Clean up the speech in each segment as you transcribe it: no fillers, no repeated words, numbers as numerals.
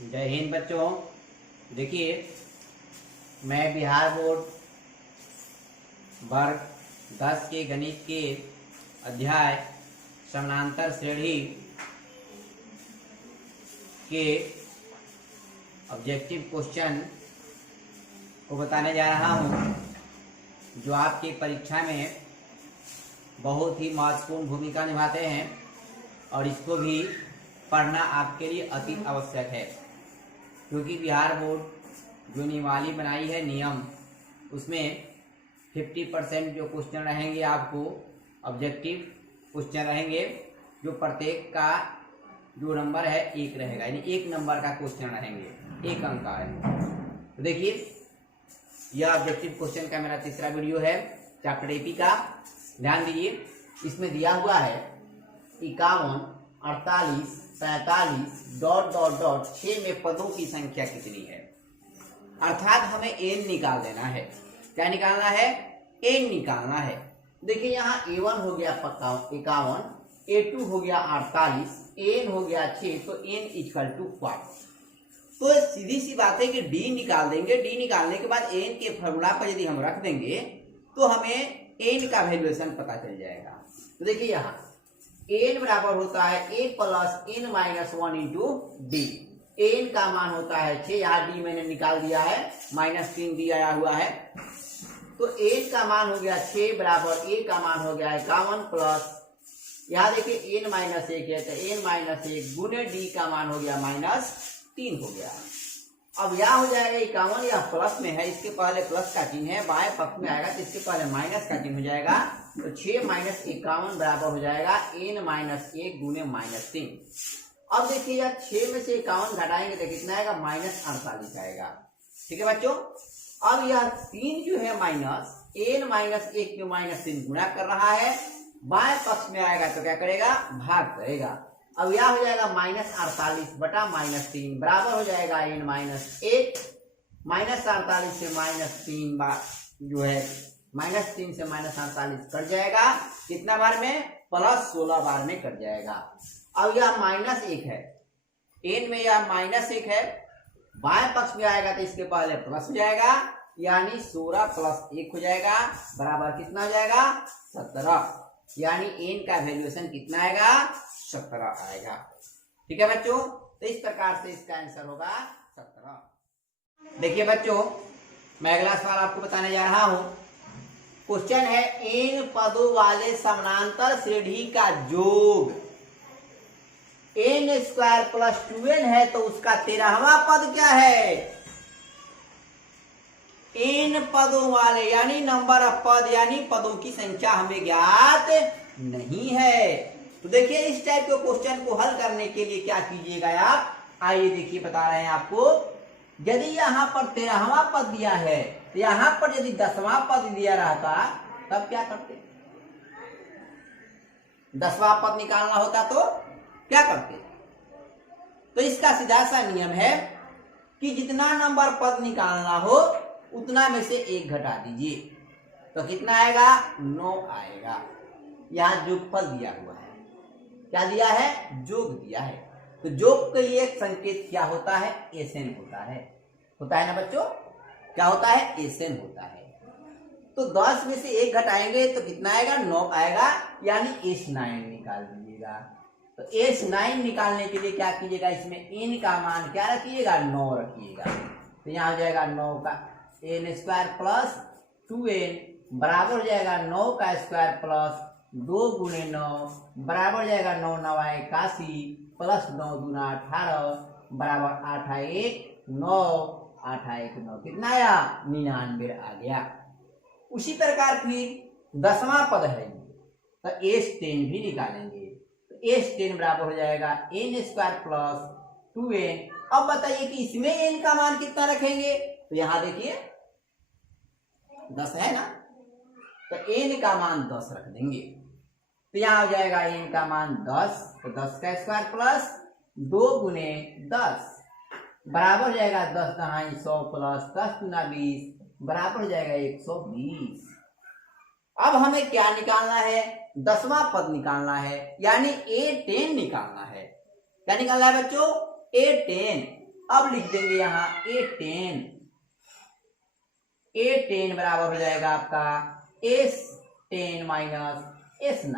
जय हिंद बच्चों। देखिए, मैं बिहार बोर्ड वर्ग 10 के गणित के अध्याय समानांतर श्रेणी के ऑब्जेक्टिव क्वेश्चन को बताने जा रहा हूं, जो आपकी परीक्षा में बहुत ही महत्वपूर्ण भूमिका निभाते हैं और इसको भी पढ़ना आपके लिए अति आवश्यक है, क्योंकि बिहार बोर्ड जो नियमावली बनाई है नियम, उसमें 50% जो क्वेश्चन रहेंगे आपको ऑब्जेक्टिव क्वेश्चन रहेंगे, जो प्रत्येक का जो नंबर है एक रहेगा, यानी 1 नंबर का क्वेश्चन रहेंगे, 1 अंक का है। तो देखिए, यह ऑब्जेक्टिव क्वेश्चन का मेरा तीसरा वीडियो है चैप्टर एपी का। ध्यान दीजिए, इसमें दिया हुआ है 51, 48, 47 ... 6 में पदों की संख्या कितनी है। अर्थात हमें n निकाल देना है। क्या निकालना है? n निकालना है। देखिए, यहाँ a1 हो गया 51, a2 हो गया 48, n हो गया 6, तो n = 5। तो सीधी सी बात है कि d निकाल देंगे। d निकालने के बाद n के फॉर्मूला पर यदि हम रख देंगे तो हमें n का वैल्यूएशन पता चल जाएगा। तो देखिए, यहाँ n बराबर होता है a + n - 1 × d। n का मान होता है 6, यहाँ d मैंने निकाल दिया है, -3d आया हुआ है। तो n का मान हो गया 6 बराबर a का मान हो गया 51 प्लस, यहाँ देखिए n - 1 है, तो n - 1 गुने d का मान हो गया -3 हो गया। अब यह हो जाएगा 51, यह प्लस में है, इसके पहले प्लस का चिन्ह है, बाएं पक्ष में आएगा तो इसके पहले माइनस का चिन्ह हो जाएगा। तो 6 - 51 बराबर हो जाएगा n - 1 गुने -3। अब देखिए, यह 6 में से 51 घटाएंगे तो कितना आएगा? -48 आएगा। ठीक है बच्चों। अब यह 3 जो है माइनस n - 1 जो -3 गुणा कर रहा है, बाएं पक्ष में आएगा तो क्या करेगा? भाग करेगा। अब यह हो जाएगा -48 बटा -3 बराबर हो जाएगा n - 1। -48 से -3 जो है, -3 से -48 कट जाएगा। कितना बार में? +16 बार में कट जाएगा। अब यह -1 है, n में यह -1 है, बाएं पक्ष में आएगा तो इसके पहले प्लस हो जाएगा, यानी 16 + 1 हो जाएगा, बराबर कितना हो जाएगा? 17। यानी n का वैल्यूएशन कितना आएगा? 17 आएगा। ठीक है बच्चों। तो इस प्रकार से इसका आंसर होगा 17। देखिए बच्चों, मैं अगला सवाल आपको बताने जा रहा हूं। क्वेश्चन है, n पदों वाले समानांतर श्रेणी का योग n² + 2n है, तो उसका 13वां पद क्या है? n पदों वाले यानी नंबर ऑफ पद, यानी पदों की संख्या हमें ज्ञात नहीं है। तो देखिए, इस टाइप के क्वेश्चन को हल करने के लिए क्या कीजिएगा आप? आइए देखिए, बता रहे हैं आपको। यदि यहाँ पर 13वां पद दिया है, तो यहाँ पर यदि 10वां पद दिया रहता तब क्या करते? 10वां पद निकालना होता तो क्या करते? तो इसका सीधा सा नियम है कि जितना नंबर पद निकालना हो उतना में से 1 घटा दीजिए, तो कितना आएगा? 9 आएगा। यहाँ जोगफल दिया हुआ है। क्या दिया है? जोग दिया है। तो जोग के लिए संकेत क्या होता है? एसएन होता है। होता है ना बच्चों? क्या होता है? एसएन होता है। तो 10 में से 1 घटाएंगे तो कितना आएगा? 9 आएगा, यानी S9 निकाल दीजिएगा। तो S9 निकालने के लिए क्या कीजिएगा? इसमें n का मान क्या रखिएगा? 9 रखिएगा। तो यहाँ हो जाएगा 9 का n² + 2n बराबर हो जाएगा 9 का स्क्वायर प्लस 2 गुणे 9 बराबर हो जाएगा 9 × 9 = 81 प्लस 9 × 2 = 18 बराबर 8 × 1 = 9, 8 × 1 = 9। कितना आया? 99 आ गया। उसी प्रकार फिर 10वां पद है, तो S10 भी निकालेंगे। तो S10 बराबर हो जाएगा n² + 2n। अब बताइए कि इसमें n का मान कितना रखेंगे? तो यहाँ देखिए 10 है ना, तो n का मान 10 रख देंगे। तो यहाँ हो जाएगा n का मान 10, तो 10 का स्क्वायर प्लस 2 गुने 10 बराबर हो जाएगा 10 × 9 = 100 प्लस 10 × 20 बराबर हो जाएगा 120। अब हमें क्या निकालना है? 10वां पद निकालना है, यानी A10 निकालना है। क्या निकालना है बच्चों? A10। अब लिख देंगे यहाँ A10 बराबर हो जाएगा आपका S10 माइनस S9,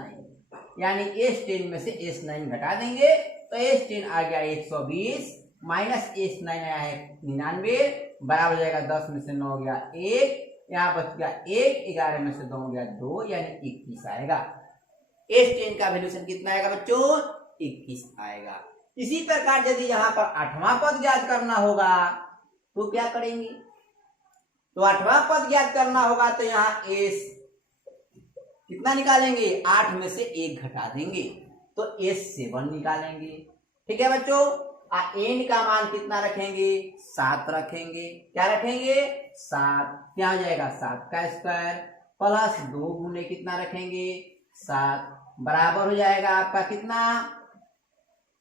यानी S10 में से S9 घटा देंगे तो S10 आ गया 120 माइनस S9 आया है 99, बराबर हो जाएगा 10 में से 9 हो गया 1, यहाँ बच गया 1, 11 में से 2 हो गया 2, यानी 21 आएगा। S10 का वैल्यूशन कितना आएगा बच्चों? 21 आएगा। इसी प्रकार यदि यहाँ पर 8वां पद ज्ञात करना होगा तो क्या करेंगे? तो 8वां पद ज्ञात करना होगा तो यहाँ S कितना निकालेंगे? 8 में से 1 घटा देंगे तो S7 निकालेंगे। ठीक है बच्चों, n का मान कितना रखेंगे? 7 रखेंगे। क्या रखेंगे? 7। क्या हो जाएगा? 7 का स्क्वायर प्लस 2 गुने कितना रखेंगे? 7, बराबर हो जाएगा आपका कितना?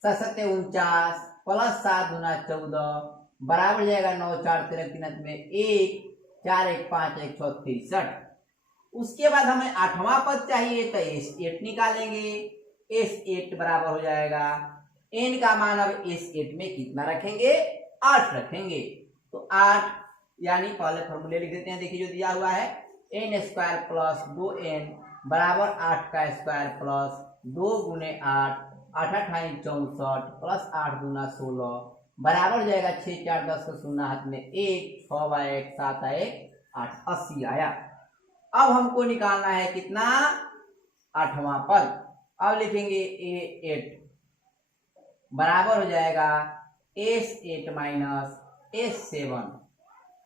7 49 प्लस 7 गुना 14, बराबर हो जाएगा 9 4 13 3 में 1 4 1 5 1 6 63। उसके बाद हमें 8वां पद चाहिए तो S8 निकालेंगे। S8 बराबर हो जाएगा, n का मान अब S8 में कितना रखेंगे? 8 रखेंगे। तो 8 यानी पहले फॉर्मूले लिख देते हैं, देखिए जो दिया हुआ है n स्क्वायर प्लस 2n बराबर 8 का स्क्वायर प्लस 2 गुने 8 8 8 64 प्लस 8 गुना 16 बराबर हो जाएगा 6 4 10 का 0 हाथ में 1 6 1 7 1 8 80 आया। अब हमको निकालना है कितना? 8वां पद। अब लिखेंगे A8 बराबर हो जाएगा S8 माइनस S7।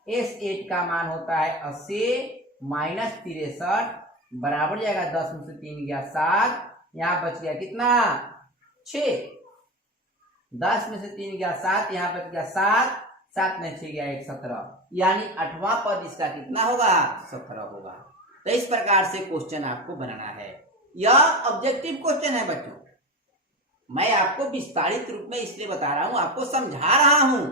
S8 का मान होता है 80 माइनस 63 बराबर हो जाएगा 10 में से 3 गया 7, यहाँ बच गया कितना? 6। 10 में से 3 गया 7, यहाँ बच गया 7, 7 में 6 गया 1 17, यानी 8वां पद इसका कितना होगा? 17 होगा। तो इस प्रकार से क्वेश्चन आपको बनाना है। यह ऑब्जेक्टिव क्वेश्चन है बच्चों, मैं आपको विस्तारित रूप में इसलिए बता रहा हूं, आपको समझा रहा हूं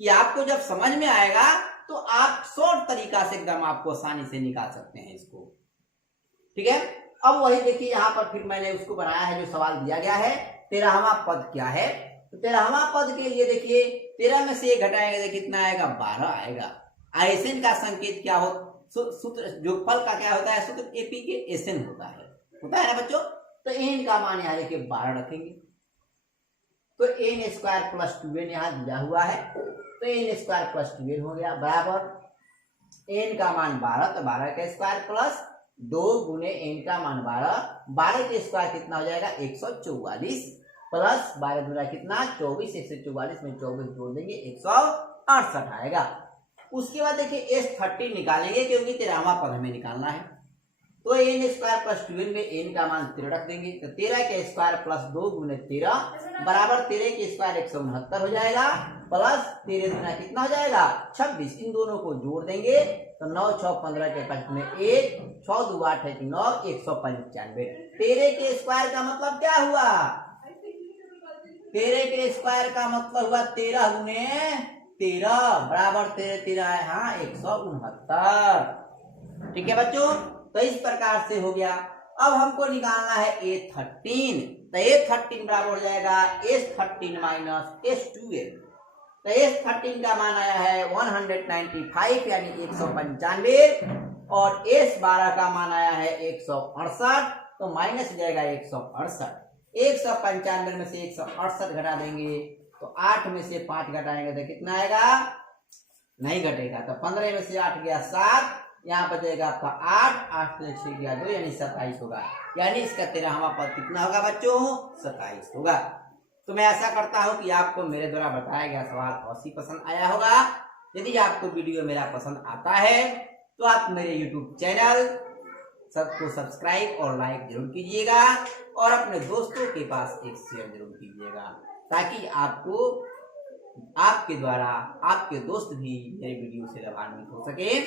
कि आपको जब समझ में आएगा तो आप शॉर्ट तरीका से एकदम आपको आसानी से निकाल सकते हैं इसको। ठीक है, अब वही देखिए यहाँ पर फिर मैंने उसको बनाया है जो सवाल दिया गया है। 13वां पद क्या है? तो 13वां पद के लिए देखिए 13 में से 1 घटाएंगे तो कितना आएगा? 12 आएगा। आयसन का संकेत क्या हो? सूत्र जो फल का क्या होता है? सूत्र एपी के एसएन होता है ना बच्चों। तो एन का मान यहाँ लेके 12 रखेंगे तो एन स्क्वायर प्लस 2n यहाँ दिया हुआ है तो एन स्क्वायर प्लस 2n हो गया, बराबर एन का मान 12 तो 12 का स्क्वायर प्लस 2 गुने एन का मान 12, 12 के स्क्वायर कितना हो जाएगा? 144 प्लस 12 दूना कितना? 24, 144 में 24 जोड़ देंगे 168 आएगा। उसके बाद देखिए S13 निकालेंगे क्योंकि 13वां पद हमें निकालना है। तो एन स्क्वायर प्लस 2n में एन का मान 13 रख देंगे तो 13 के स्क्वायर प्लस 2 गुने 13 बराबर 13 के स्क्वायर 169 हो जाएगा, प्लस 13 गुना कितना हो जाएगा? 26। इन दोनों को जोड़ देंगे तो 9 6 15 के 5 में 1 6 2 8 है 9 195। 13 के स्क्वायर का मतलब क्या हुआ? 13 के स्क्वायर का मतलब हुआ 13 गुने 13 बराबर 13 13 है हाँ 169। ठीक है बच्चों, तो इस प्रकार से हो गया। अब हमको निकालना है A13, तो A13 बराबर हो जाएगा S13 माइनस S12। तो S13 का मान आया है 195 यानी 195 और S12 का मान आया है 168 तो माइनस हो जाएगा 168। 195 में से 168 घटा देंगे तो 8 में से 5 घटाएंगे तो कितना आएगा? नहीं घटेगा तो 15 में से 8 गया 7, यहाँ बचेगा आपका 8, 8 से 6 गया 2 यानी 27 होगा। यानी इसका 13वां पद कितना होगा बच्चों? 27 होगा। तो मैं ऐसा करता हूं कि आपको मेरे द्वारा बताया गया सवाल अवश्य पसंद आया होगा। यदि आपको वीडियो मेरा पसंद आता है तो आप मेरे YouTube चैनल सबको सब्सक्राइब और लाइक जरूर कीजिएगा और अपने दोस्तों के पास एक शेयर जरूर कीजिएगा ताकि आपको आपके द्वारा आपके दोस्त भी मेरे वीडियो से लाभान्वित हो सके,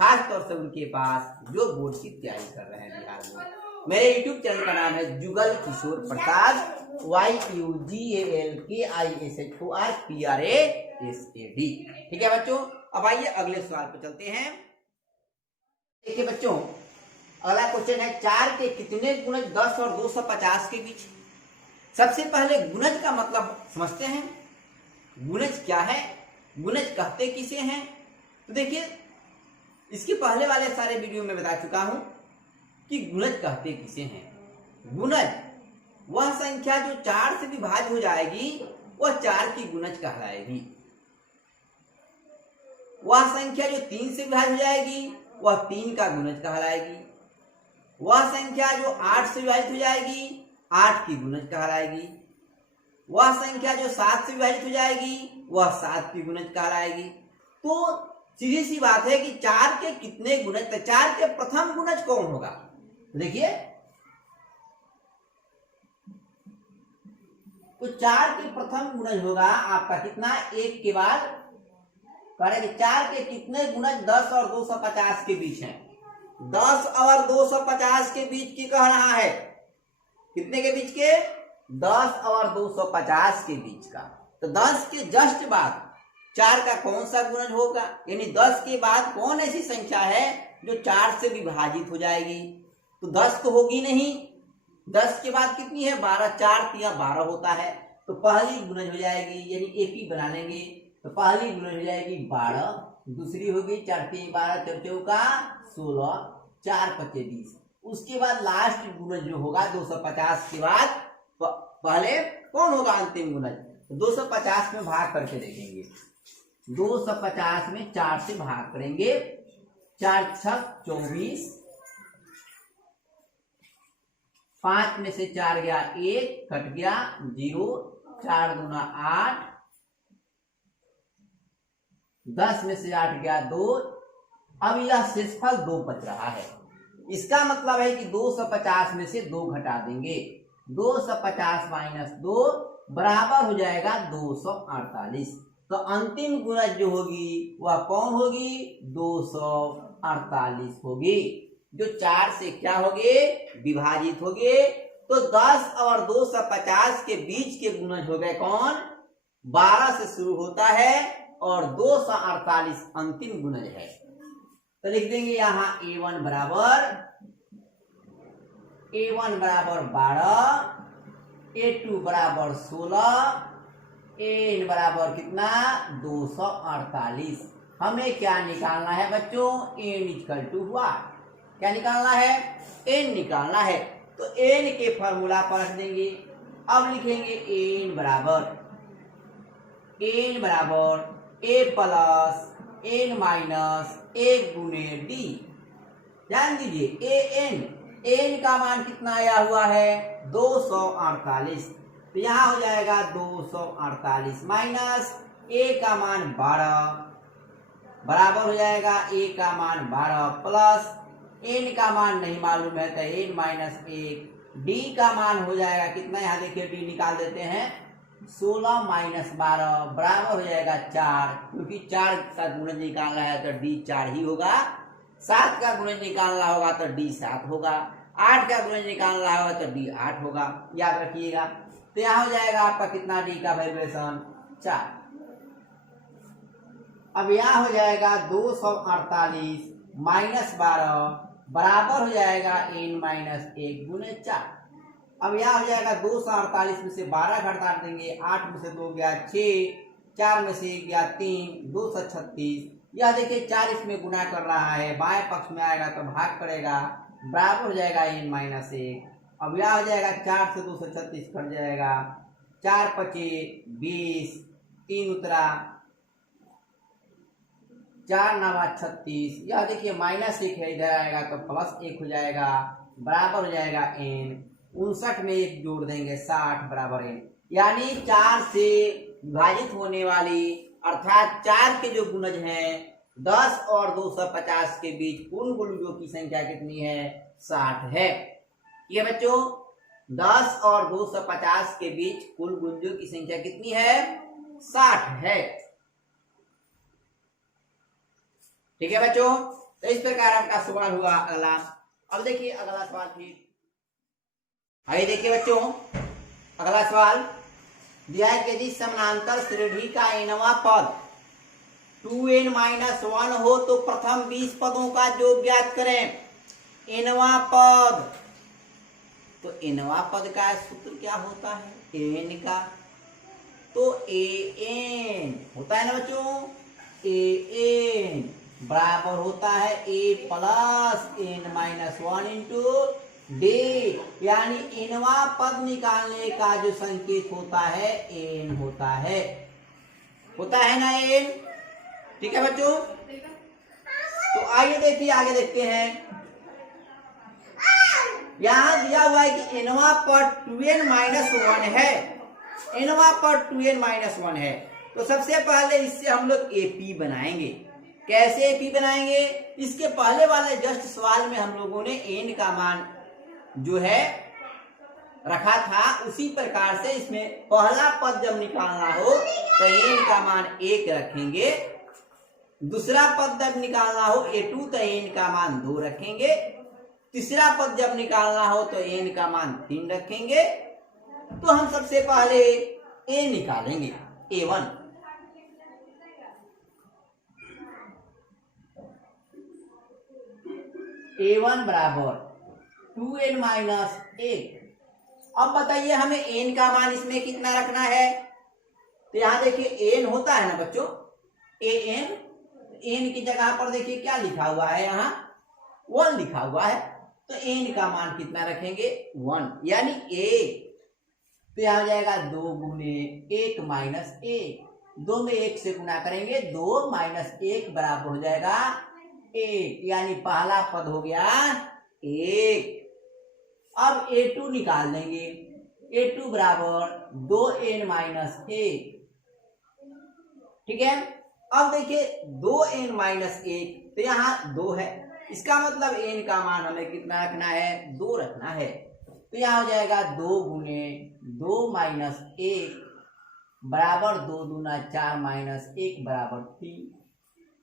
खास तौर से उनके पास जो बोर्ड की तैयारी कर रहे हैं बिहार में। मेरे YouTube चैनल का नाम है जुगल किशोर प्रसाद YUGALKISHORPRASAD। ठीक है बच्चों, अब आइए अगले सवाल पर चलते हैं। देखिए बच्चों, अगला क्वेश्चन है 4 के कितने गुणज 10 और 250 के बीच। सबसे पहले गुणज का मतलब समझते हैं। गुणज क्या है, गुणज कहते किसे हैं। तो देखिए इसके पहले वाले सारे वीडियो में बता चुका हूं कि गुणज कहते किसे हैं। गुणज वह संख्या जो 4 से विभाज्य हो जाएगी वह 4 की गुणज कहलाएगी। वह संख्या जो 3 से विभाज्य हो जाएगी वह 3 का गुणज कहलाएगी। वह संख्या जो 8 से विभाजित हो जाएगी 8 की गुणज कहलाएगी। वह संख्या जो 7 से विभाजित हो जाएगी वह 7 की गुणज कहलाएगी। तो सीधी सी बात है कि 4 के कितने गुणज, 4 के प्रथम गुणज कौन होगा। देखिए तो 4 के प्रथम गुणज होगा आपका कितना, 1 के बाद करेंगे 4 के कितने गुणज 10 और 250 के बीच हैं। 10 और 250 के बीच की कह रहा है, कितने के बीच के, 10 और 250 के बीच का। तो 10 के जस्ट बाद 4 का कौन सा गुणज होगा, यानी 10 के बाद कौन ऐसी संख्या है जो 4 से विभाजित हो जाएगी। तो 10 तो होगी नहीं, 10 के बाद कितनी है 12, 4 तिया 12 होता है। तो पहली गुणज हो जाएगी, यानी एक ही बना लेंगे। तो पहली गुणज हो जाएगी 12, दूसरी होगी 4 तिया 12, 4 चौका 16, 4 पचे 20। उसके बाद लास्ट गुणज जो होगा 250 के बाद पहले कौन होगा अंतिम गुणज। तो 250 में भाग करके देखेंगे, 250 में 4 से भाग करेंगे, 4 छक 24, 5 में से 4 गया 1 कट गया 0, 4 दूना 8, 10 में से 8 गया 2। अब यह शेषफल 2 बच रहा है। इसका मतलब है कि 250 में से 2 घटा देंगे, 250 माइनस 2 बराबर हो जाएगा 248। तो अंतिम गुणज जो होगी वह कौन होगी, 248 होगी, जो 4 से क्या होगे, विभाजित होगे। तो 10 और 250 के बीच के गुणज हो गए कौन, 12 से शुरू होता है और 248 अंतिम गुणज है। तो लिख देंगे यहां A1 बराबर 12, A2 बराबर 16, An बराबर कितना 248। हमें क्या निकालना है बच्चों, N इक्वल टू हुआ, क्या निकालना है, N निकालना है। तो N के फॉर्मूला पर रख देंगे। अब लिखेंगे N बराबर A प्लस N माइनस 1 गुने D। ध्यान दीजिए N का मान कितना आया हुआ है 248। तो यहां हो जाएगा 248 माइनस A का मान 12 बराबर हो जाएगा A का मान 12 प्लस N का मान नहीं मालूम है तो N माइनस 1, D का मान हो जाएगा कितना, यहाँ देखिए D निकाल देते हैं, 16 माइनस 12 बराबर हो जाएगा 4, क्योंकि 4 का गुणज निकालना है तो D 4 ही होगा। 7 का गुणज निकालना होगा तो D 7 होगा। 8 का गुणज निकालना होगा तो D 8 होगा, याद रखिएगा। तो यहाँ हो जाएगा आपका कितना, D का वैल्यूएशन 4। अब यहाँ हो जाएगा 248 माइनस 12 बराबर हो जाएगा N माइनस 1 गुने 4। अब यहाँ हो जाएगा 248 में से 12 घटा देंगे, 8 में से 2 गया 6, 4 में से 1 गया 3, 236। यह देखिए 4 इसमें गुना कर रहा है, बाएं पक्ष में आएगा तो भाग करेगा, बराबर हो जाएगा N माइनस 1। अब यह हो जाएगा 4 से 236 कट जाएगा, 4 पचे 20, 3 उतरा 4 नवा 36। यह देखिए माइनस 1 है, इधर आएगा तो प्लस 1 हो जाएगा, बराबर हो जाएगा N। 59 में 1 जोड़ देंगे 60 बराबर N। यानी 4 से विभाजित होने वाली अर्थात 4 के जो गुणज हैं 10 और 250 के बीच कुल गुणजों की संख्या कितनी है, 60 है। ये बच्चों 10 और 250 के बीच कुल गुणजों की संख्या कितनी है, 60 है। ठीक है बच्चों, तो इस प्रकार आपका सवाल हुआ अगला। अब देखिए अगला सवाल फिर, आइए देखिए बच्चों अगला सवाल दिया है कि यदि समानांतर श्रेणी का nवां पद 2n-1 हो तो प्रथम 20 पदों का योग ज्ञात करें। nवां पद, तो nवां पद का सूत्र क्या होता है, n का तो an होता है ना बच्चों, an बराबर होता है a plus n minus 1 into D, यानी इनवा पद निकालने का जो संकेत होता है n होता है ना n। ठीक है बच्चों, तो आइए देखिए, आगे देखते हैं। यहां दिया हुआ है कि एनवा पर 2n माइनस 1 है, एनवा पर 2n माइनस 1 है। तो सबसे पहले इससे हम लोग एपी बनाएंगे। कैसे एपी बनाएंगे? इसके पहले वाले जस्ट सवाल में हम लोगों ने एन का मान जो है रखा था, उसी प्रकार से इसमें पहला पद जब निकालना हो तो एन का मान 1 रखेंगे, दूसरा पद जब निकालना हो a2 तो n का मान 2 रखेंगे, तीसरा पद जब निकालना हो तो n का मान 3 रखेंगे। तो हम सबसे पहले a निकालेंगे, a1। a1 बराबर 2n माइनस 1। अब बताइए हमें n का मान इसमें कितना रखना है? तो यहां देखिए n होता है ना बच्चों, n की जगह पर देखिए क्या लिखा हुआ है, यहाँ 1 लिखा हुआ है। तो n का मान कितना रखेंगे? 1, यानी 1। तो यहां जाएगा 2 गुने 1 माइनस 1, 2 में 1 से गुना करेंगे, 2 माइनस 1 बराबर हो जाएगा 1, यानी पहला पद हो गया 1। अब a2 निकाल देंगे, a2 बराबर 2n माइनस 1। ठीक है, अब देखिए 2n माइनस 1, तो यहाँ 2 है, इसका मतलब n का मान हमें कितना रखना है? 2 रखना है। तो यहाँ हो जाएगा 2 गुने 2 माइनस 1 बराबर 2 दूना 4 माइनस 1 बराबर 3।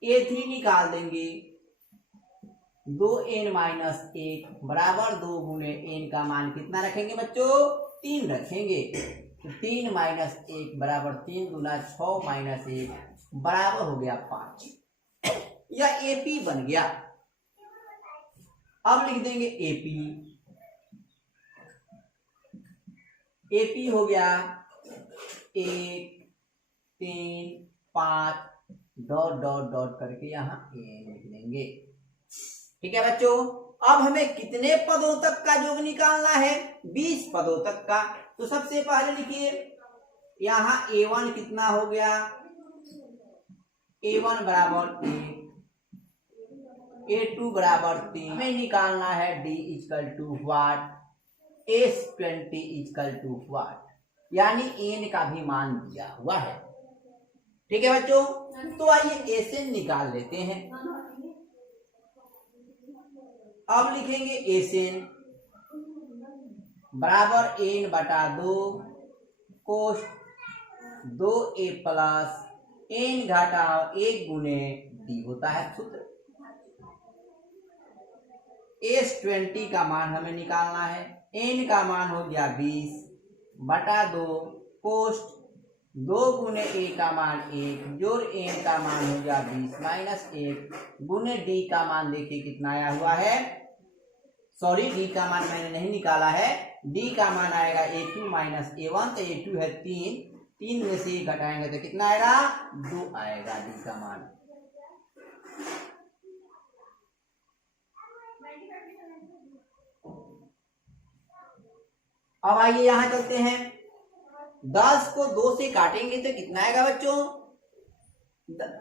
a3 निकाल देंगे, 2n माइनस 1 बराबर 2 गुने n का मान कितना रखेंगे बच्चों? 3 रखेंगे। तो 3 माइनस 1 बराबर 3 गुना 6 माइनस 1 बराबर हो गया 5। यह एपी बन गया। अब लिख देंगे एपी, एपी हो गया 1 3 5 डॉट डॉट डॉट करके यहाँ ए लिख देंगे। ठीक है बच्चों, अब हमें कितने पदों तक का योग निकालना है? 20 पदों तक का। तो सबसे पहले लिखिए, यहाँ a1 कितना हो गया? a1 बराबर 1, a2 बराबर 3, हमें निकालना है d equal to what? s20 equal to what? यानी n का भी मान दिया हुआ है। ठीक है बच्चों, तो आइए sn निकाल लेते हैं। अब लिखेंगे sn बराबर n बटा 2 कोस 2a प्लस n घटाओ 1 गुने d होता है सूत्र। s20 का मान हमें निकालना है, n का मान हो गया 20 बटा 2 कोस 2 गुने a का मान 1 जोड़ n का मान हो गया 20 माइनस 1 गुने d का मान देखिए कितना आया हुआ है। सॉरी, d का मान मैंने नहीं निकाला है, d का मान आएगा a2 माइनस a1। तो a2 है 3 में से घटाएंगे तो कितना आएगा? 2 आएगा d का मान। अब आइए यहां चलते हैं, 10 को 2 से काटेंगे तो कितना आएगा बच्चों?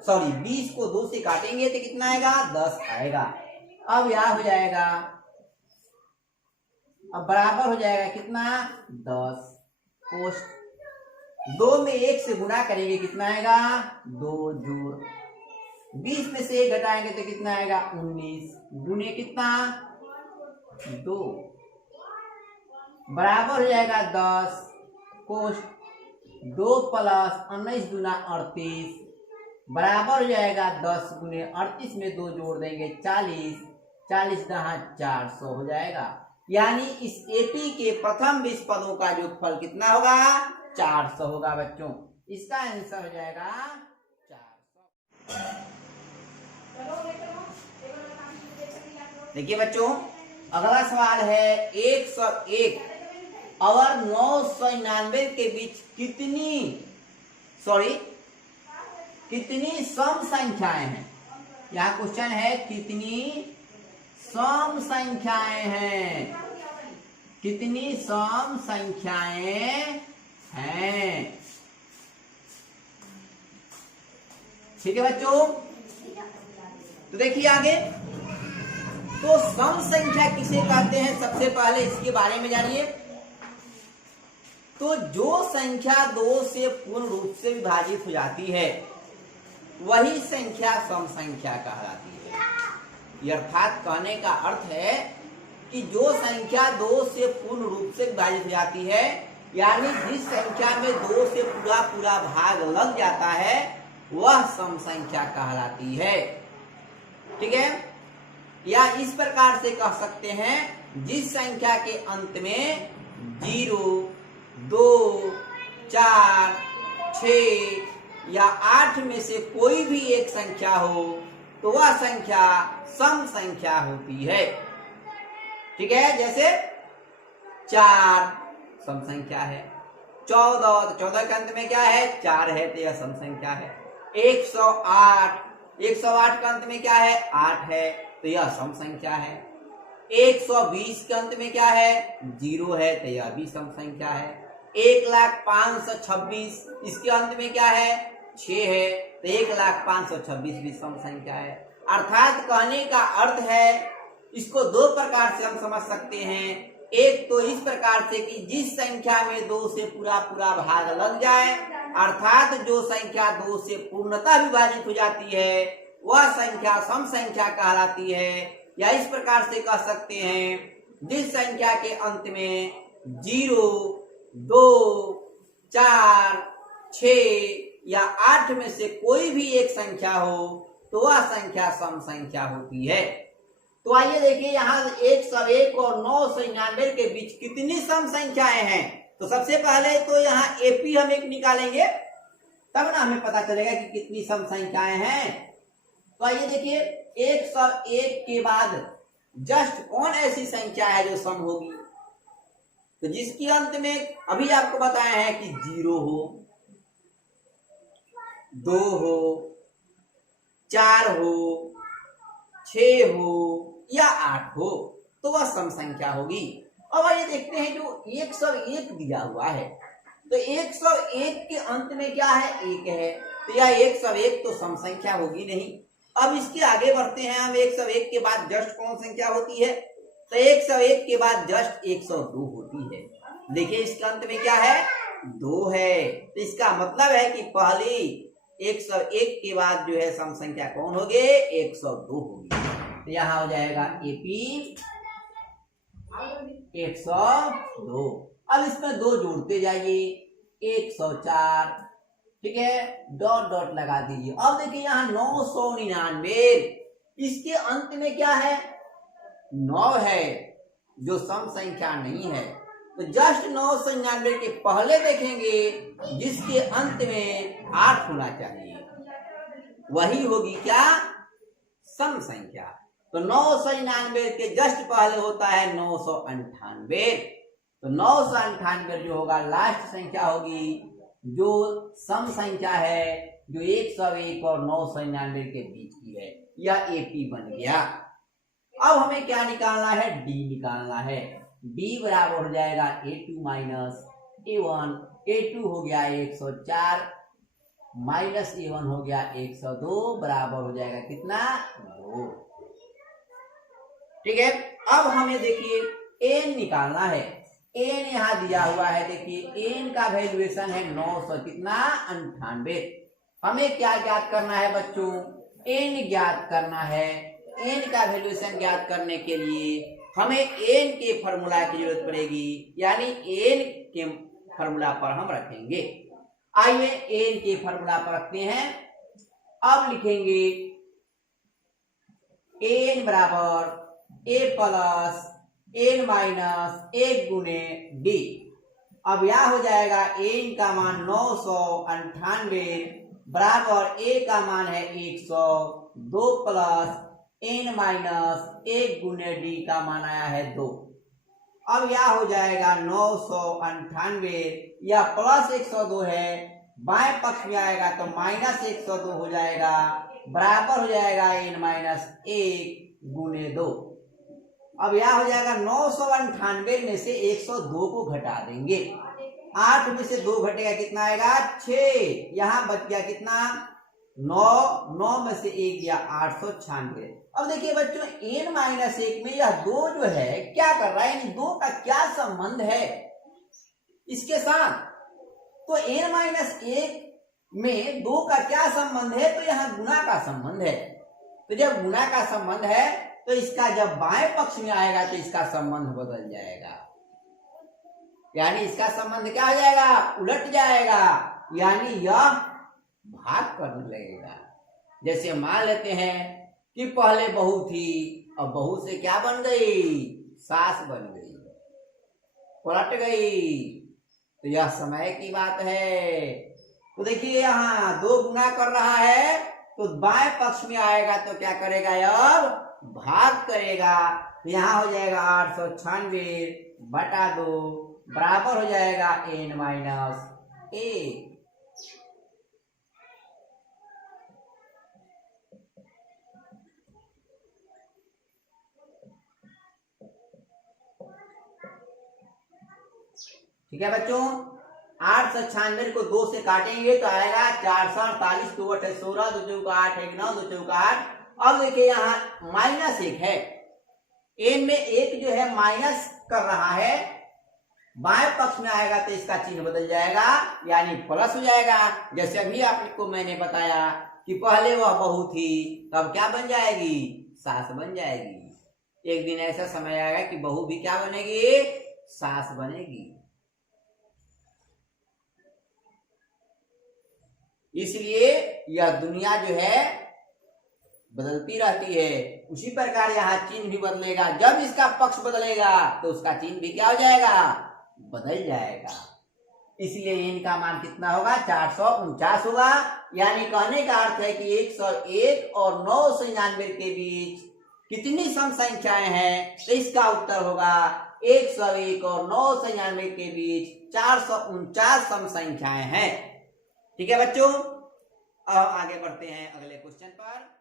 सॉरी, 20 को 2 से काटेंगे तो कितना आएगा? 10 आएगा। अब यह हो जाएगा, अब बराबर हो जाएगा कितना? 10 कोस 2 में 1 से गुना करेंगे कितना आएगा? 2 जोड़ 20 में से 1 घटाएंगे तो कितना आएगा? 19 गुने कितना? 2 बराबर हो जाएगा 10 कोस 2 प्लस 19 गुना 38 बराबर हो जाएगा 10 गुने 38 में 2 जोड़ देंगे 40, 40 दहा 400 हो जाएगा। यानी इस एपी के प्रथम 20 पदों का योगफल कितना होगा? 400 होगा बच्चों। इसका आंसर हो जाएगा 400। देखिए बच्चों, अगला सवाल है 101 और 999 के बीच कितनी सॉरी कितनी सम संख्याएं हैं। यहाँ क्वेश्चन है कितनी सम संख्याएं हैं, कितनी सम संख्याएं हैं। ठीक है बच्चों, तो देखिए आगे, तो सम संख्या किसे कहते हैं, सबसे पहले इसके बारे में जानिए। तो जो संख्या 2 से पूर्ण रूप से विभाजित हो जाती है वही संख्या सम संख्या कहलाती है। अर्थात कहने का अर्थ है कि जो संख्या 2 से पूर्ण रूप से विभाजित हो जाती है, यानी जिस संख्या में 2 से पूरा पूरा भाग लग जाता है वह सम संख्या कहलाती है। ठीक है, या इस प्रकार से कह सकते हैं, जिस संख्या के अंत में 0, 2, 4, 6 या 8 में से कोई भी एक संख्या हो तो वह संख्या सम संख्या होती है। ठीक है, जैसे 4 सम संख्या है, 14, तो 14 के अंत में क्या है, 4 है, तो यह सम संख्या है। 108, 108 के अंत में क्या है, 8 है, तो यह सम संख्या है। 120 के अंत में क्या है, 0 है, तो यह भी सम संख्या है। 1,05,26 इसके अंत में क्या है, 6 है, तो 1,05,26 भी सम संख्या है। अर्थात कहने का अर्थ है, इसको दो प्रकार से हम समझ सकते हैं। एक तो इस प्रकार से कि जिस संख्या में 2 से पूरा पूरा भाग लग जाए, अर्थात जो संख्या 2 से पूर्णतः विभाजित हो जाती है वह संख्या सम संख्या कहलाती है। या इस प्रकार से कह सकते हैं, जिस संख्या के अंत में 0, 2, 4, 6 या 8 में से कोई भी एक संख्या हो तो वह संख्या सम संख्या होती है। तो आइए देखिए, यहाँ 101 और 999 के बीच कितनी सम संख्याएं हैं। तो सबसे पहले तो यहाँ एपी हम एक निकालेंगे, तब ना हमें पता चलेगा कि कितनी सम संख्याएं हैं। तो आइए देखिए, 101 के बाद जस्ट कौन ऐसी संख्या है जो सम होगी, तो जिसके अंत में अभी आपको बताया है कि 0 हो, 2 हो, 4 हो, 6 हो या 8 हो, तो वह सम संख्या होगी। अब आइए देखते हैं, जो 101 दिया हुआ है, तो 101 के अंत में क्या है, 1 है, तो यह 101 तो सम संख्या होगी नहीं। अब इसके आगे बढ़ते हैं हम, 101 के बाद जस्ट कौन संख्या होती है, तो 101 के बाद जस्ट 102 होती है। देखिए इसके अंत में क्या है, 2 है, तो इसका मतलब है कि पहली 101 के बाद जो है सम संख्या कौन होगी, 102 होगी। तो यहाँ हो जाएगा एपी 102। अब इसमें 2 जोड़ते जाइए, 104, ठीक है, डॉट डॉट लगा दीजिए। अब देखिए यहाँ 999, इसके अंत में क्या है, 9 है, जो सम संख्या नहीं है। तो जस्ट 999 के पहले देखेंगे जिसके अंत में 8 होना चाहिए, वही होगी क्या, सम संख्या। तो 999 के जस्ट पहले होता है 998, तो 998 जो होगा लास्ट संख्या होगी, जो सम संख्या है, जो 101 और 999 के बीच की है। यह एपी बन गया। अब हमें क्या निकालना है, डी निकालना है। डी बराबर हो जाएगा A2 माइनस A1। A2 हो गया 104 माइनस A1 हो गया 102, बराबर हो जाएगा कितना, 2। ठीक है, अब हमें देखिए n निकालना है। n यहाँ दिया हुआ है, देखिए n का वैल्यूएशन है 900 कितना, 98। हमें क्या ज्ञात करना है बच्चों, n ज्ञात करना है। n का वैल्यूएशन ज्ञात करने के लिए हमें n के फॉर्मूला की जरूरत पड़ेगी, यानी n के फॉर्मूला पर हम रखेंगे। आइए n के फॉर्मूला पर रखते हैं। अब लिखेंगे n बराबर a प्लस n माइनस 1 गुने d। अब यह हो जाएगा n का मान 998 बराबर a का मान है 102 प्लस n माइनस 1 गुने d का मान आया है 2। अब यह हो जाएगा 998, यह प्लस 102 है, बाएं पक्ष में आएगा तो -102 हो जाएगा, बराबर हो जाएगा n - 1 गुने 2। अब यह हो जाएगा 998 में से 102 को घटा देंगे, 8 में से 2 घटेगा कितना आएगा 6, यहां बच गया कितना 9 में से 1 गया 896। अब देखिए बच्चों n-1 में यह 2 जो है क्या कर रहा है, यानी 2 का क्या संबंध है इसके साथ, तो n-1 में 2 का क्या संबंध है, तो यहां गुणा का संबंध है। तो जब गुणा का संबंध है तो इसका जब बाएं पक्ष में आएगा तो इसका संबंध बदल जाएगा, यानी इसका संबंध क्या हो जाएगा, उलट जाएगा, यानी यह भाग करने लगेगा। जैसे मान लेते हैं कि पहले बहू थी, अब बहू से क्या बन गई, सास बन गई, पलट गई, तो यह समय की बात है। तो देखिए यहाँ 2 गुना कर रहा है तो बाएं पक्ष में आएगा तो क्या करेगा, अब भाग करेगा, तो यहाँ हो जाएगा 896 बटा 2 बराबर हो जाएगा n-1। ठीक है बच्चों, 896 को 2 से काटेंगे तो आएगा 448, 2 8 16, 2 चौका 8 1 9, 2 चौका 8। अब देखिए यहाँ -1 है, n में 1 जो है माइनस कर रहा है, बाएं पक्ष में आएगा तो इसका चिन्ह बदल जाएगा, यानी प्लस हो जाएगा। जैसे अभी आपको मैंने बताया कि पहले वह बहू थी, तब क्या बन जाएगी, सास बन जाएगी। एक दिन ऐसा समय आएगा कि बहू भी क्या बनेगी, सास बनेगी। इसलिए यह दुनिया जो है बदलती रहती है, उसी प्रकार यहाँ चिन्ह भी बदलेगा। जब इसका पक्ष बदलेगा तो उसका चिन्ह भी क्या हो जाएगा, बदल जाएगा। इसलिए इनका मान कितना होगा, 449 होगा। यानी कहने का अर्थ है कि 101 और 999 के बीच कितनी सम संख्याएं हैं, तो इसका उत्तर होगा 101 और 999 के बीच 449 सम संख्याएं हैं। ठीक है बच्चों, अब आगे बढ़ते हैं अगले क्वेश्चन पर।